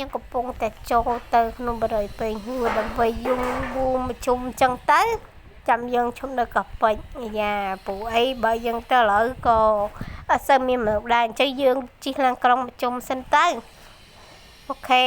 ยังកំពុងតែចូលទៅក្នុងបរិយាពេញហួរដើម្បីយំបួងមកជុំចឹងទៅចាំយើងឈុំនៅកប៉ិចយ៉ាពូអីបើយើងទៅឥឡូវក៏អត់សូវមានមនុស្សដែរអញ្ចឹងយើងជិះឡានក្រុងមកជុំសិនទៅអូខេ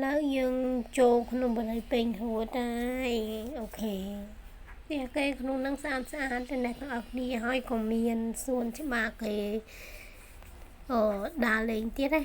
แล้วยังโจขนมอะไรเป็นหัวได้โอเคเนี่ยก็ขนมนั่งสะอาดแต่ในต้องเอานี่ห้อยของเมียนส่วนที่มาเกดาเลงtiết đấy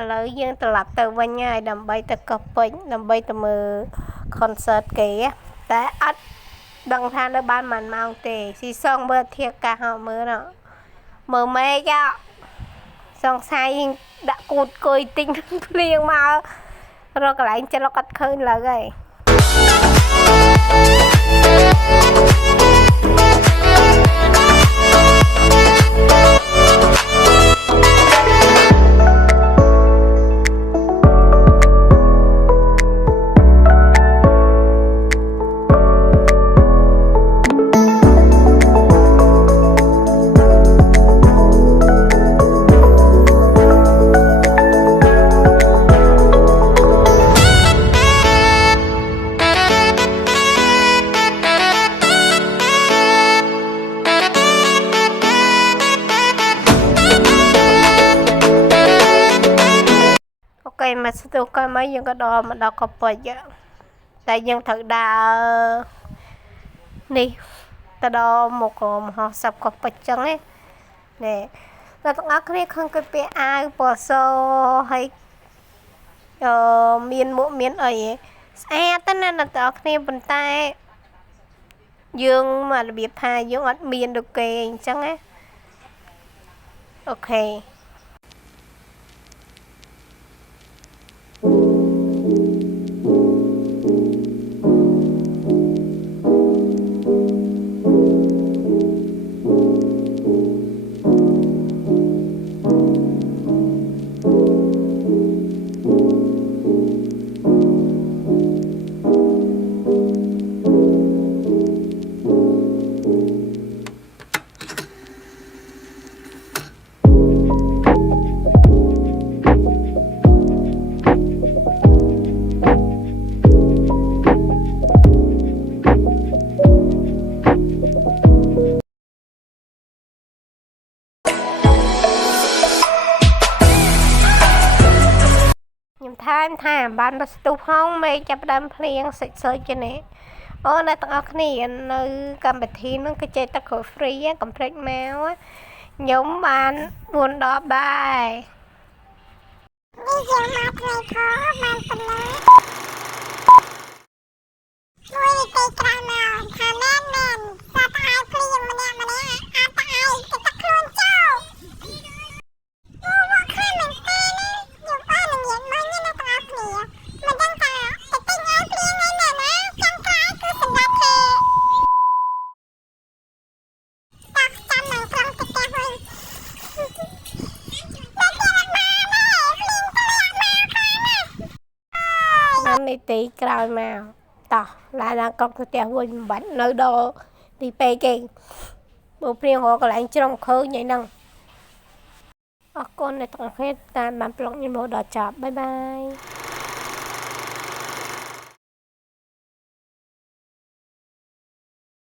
ឥឡូវយើងត្រឡប់ទៅវិញហើយដើម្បីទៅកោះពេជ្រដើម្បីទៅមើល concert គេតែអត់ដឹងថានៅបានប៉ុន្មានម៉ោងទេស៊ីសងមើលធាតុកាសមើលមើលមេឃសង្ស័យដាក់គូតគុយទិញភ្លៀងមករកកន្លែងចិត្តអត់ឃើញឡើយហើយ មកស្ទុះក៏មកយើងក៏ដល់មកដល់កពេចតែយើងត្រូវដើរនេះទៅដល់មកមហោសពកពេចចឹងណាអ្នកទាំងអស់គ្នាឃើញគេពាក់អាវពណ៌សហើយមានមួកមានអីស្អាតទៅណាអ្នកទាំងអស់គ្នាប៉ុន្តែយើងមករបៀបថាយើងអត់មានដូចគេអញ្ចឹងណាអូខេខ្ញុំថែមថាបានបស្ទុះផងមេចាប់ដើមភ្លៀងសិចៗចឹងណាអូអ្នកទាំងអស់គ្នានៅកម្មវិធីហ្នឹងគឺចេះតែគ្រូ free កុំភ្លេចមកខ្ញុំបាន4ដបដែរនេះយើងមកព្រៃខបានប៉ុណ្ណាមួយទៅក្រៅមកថាមែនសាប់ឲ្យភ្លៀងម្នាក់អាចទៅឲ្យទៅទឹកខ្លួនចោលអូមកខែមែនទេខ្ញុំបាននិយាយមកនេះអ្នកទាំងអស់គ្នាមិនដឹងថាទៅទិញឲ្យភ្លៀងហើយណាចង់ក្រោយគឺសម្រាប់គេតាក់ចាំនឹងត្រង់ទៅផ្ទះវិញ5នាទីក្រោយមកតោះឡើងកប់ទៅផ្ទះវិញមិនបាច់នៅដល់ទីពេកគេបើព្រៀងរកកន្លែងជ្រុំឃើញហ្នឹងអរគុណអ្នកទាំងអស់គ្នាតាមបានប្លុកខ្ញុំមកដល់ចប់បាយបាយ